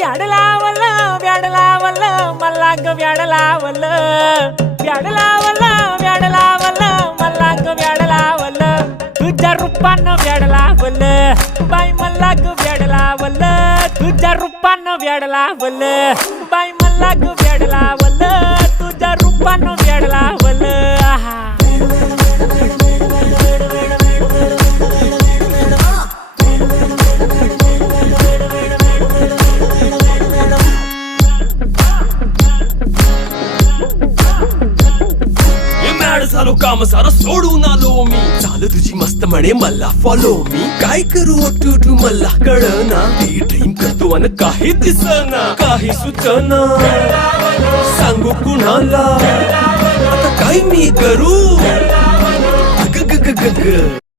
व्याड लावलं व्याड लावलं मला ग व्याड लावलं व्याड लावलं व्याड लावलं मला ग व्याड लावलं तुझ्या रूपानं व्याड लावलं बाई मला ग व्याड लावलं तुझ्या रूपानं व्याड लावलं बाई मला ग व्याड लावलं तुझ्या रूपानं व्याड लावलं आहा झालो काम सारं सोडून आलो मी चाल तुझी मस्त म्हणे मला फॉलो मी काय करू टू मला कळना ती ड्रीम करतो अन काही दिसना काही सुचना सांगू कुणाला आता काय मी करू ग ग ग ग ग